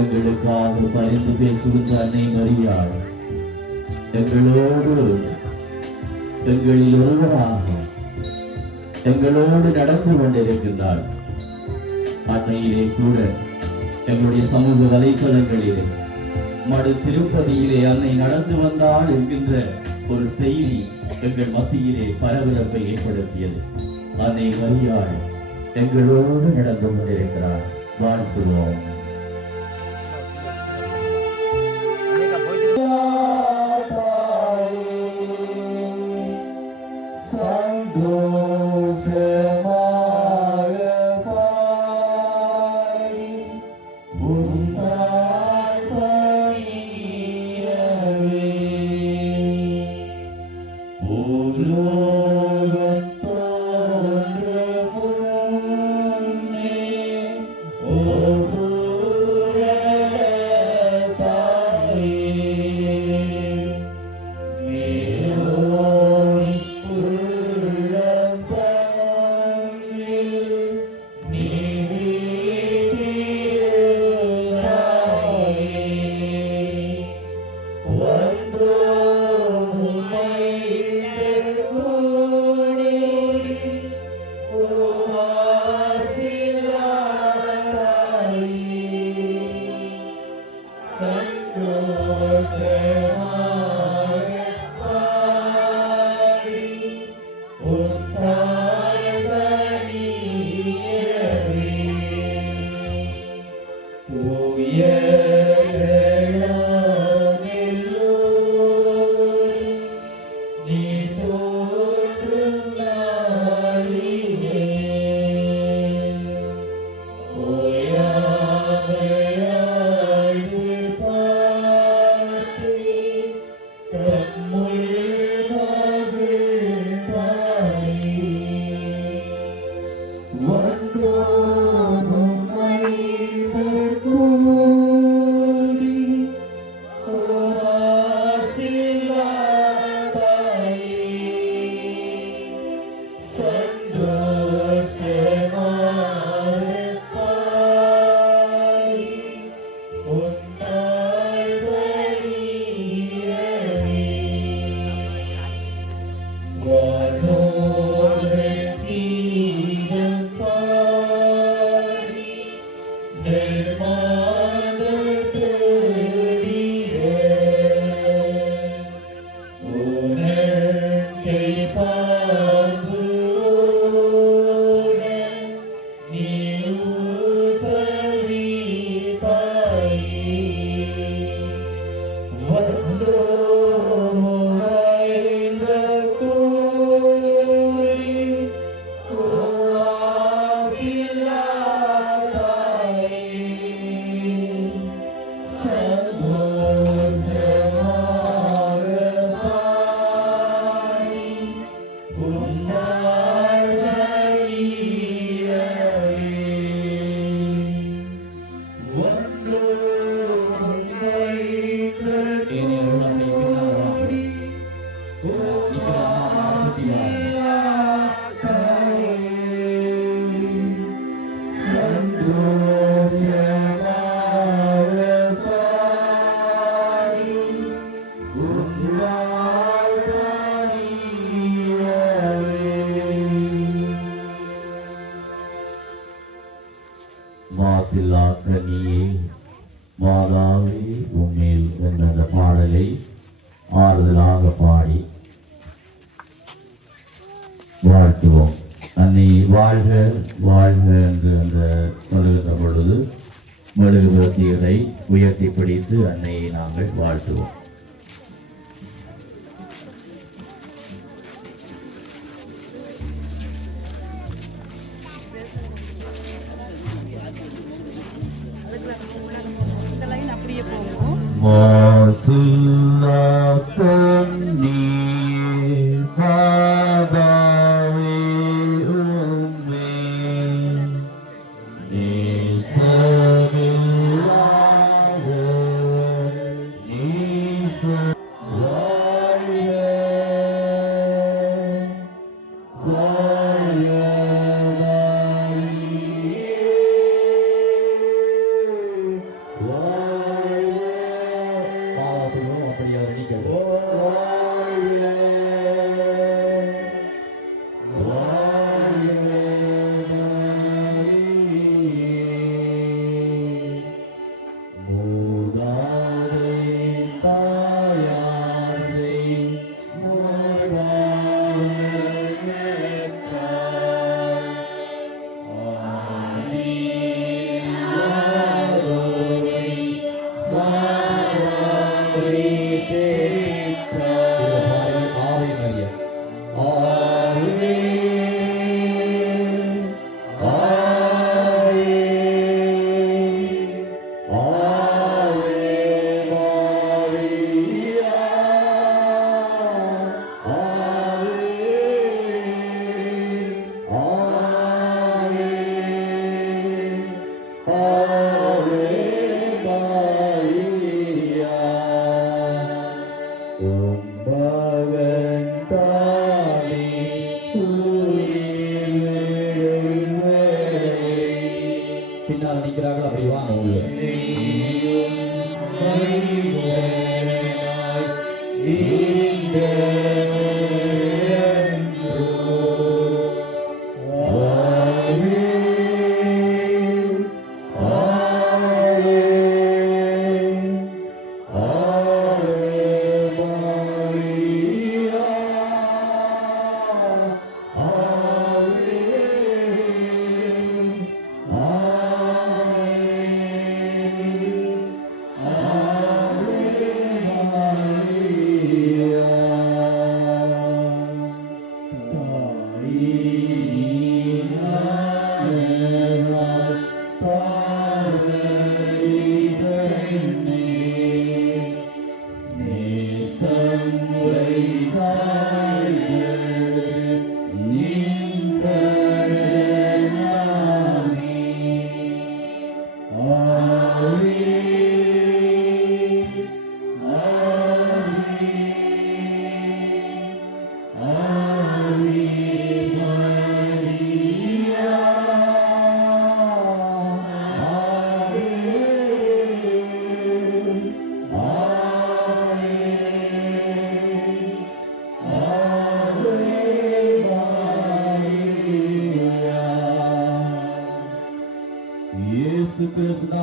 எங்களுக்காக பரிந்து பேசுகின்ற அன்னை மரியாள் எங்களோடு எங்களில் ஒருவராக எங்களோடு நடந்து கொண்டிருக்கின்றார். அன்னையிலே கூட எங்களுடைய சமூக வலைத்தளங்களிலே மடு திருப்பதியிலே அன்னை நடந்து வந்தால் என்கின்ற ஒரு செய்தி எங்கள் மத்தியிலே பரபரப்பை ஏற்படுத்தியது. அன்னை மரியாள் எங்களோடு நடந்து கொண்டிருக்கிறார். வாழ்த்துவோம். மாசில்லா கனியே மாதாவே உண்மையில் என்ற அந்த பாடலை ஆறுதலாக பாடி வாழ்த்துவோம். அன்னை வாழ்க வாழ்க என்று அந்த சொல்லுகின்ற பொழுது மெழுகுவர்த்திகளை உயர்த்தி பிடித்து அன்னையை நாங்கள் வாழ்த்துவோம். மாசில்லா கனியே மாதாவே உம்மை நேசமில்லாத நேச பின்னால் நிற்கிறார்கள். அப்படி வாங்க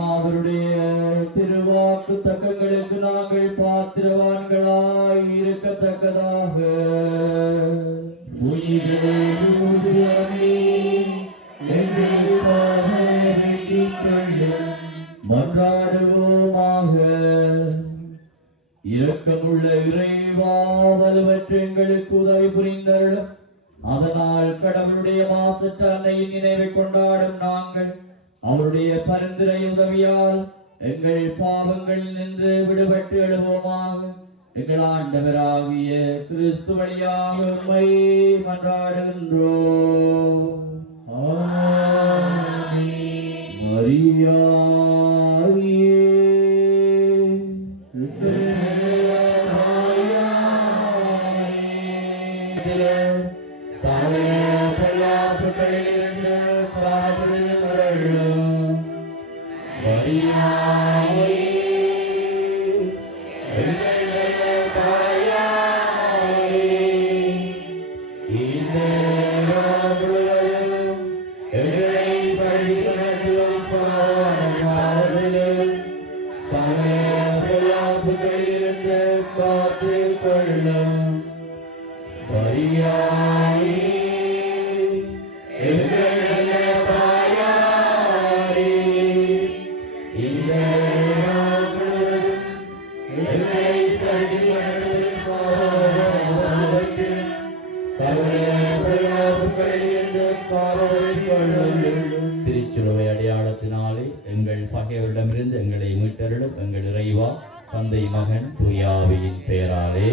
அவருடைய திருவாக்கு தக்கங்களுக்கு நாங்கள் பாத்திரவான்களாய் இருக்கத்தக்கதாக மன்றாடுவோமாக. இரக்கமுள்ள இறைவா, வலுவற்ற எங்களுக்கு உதவி புரிந்தருளும். அதனால் கடவுளுடைய மாசற்ற அன்னையின் நினைவை கொண்டாடும் நாங்கள் அவருடைய பரிந்துரை உதவியால் எங்கள் பாவங்களில் நின்று விடுபட்டு எழுவோமாக. எங்கள் ஆண்டவராகிய கிறிஸ்து வழியாக உம்மை மன்றாடுகின்றோம். மரியாயே எங்களை கொள்ளும். மரியாயே, எங்கள் நல்ல தாயாரே, இந்த நாட்களும் எங்களை சதிகளில் சாதகமாவற்றில் சகல பிரயாசங்களிலிருந்து காவலைக் கொள்ளும். திருச்சிலுவை அடையாளத்தினாலே எங்கள் பகைவரிடமிருந்து எங்களை மீட்டருளும். எங்கள் இறைவா, தந்தை, மகன், தூய ஆவியின் பெயராலே.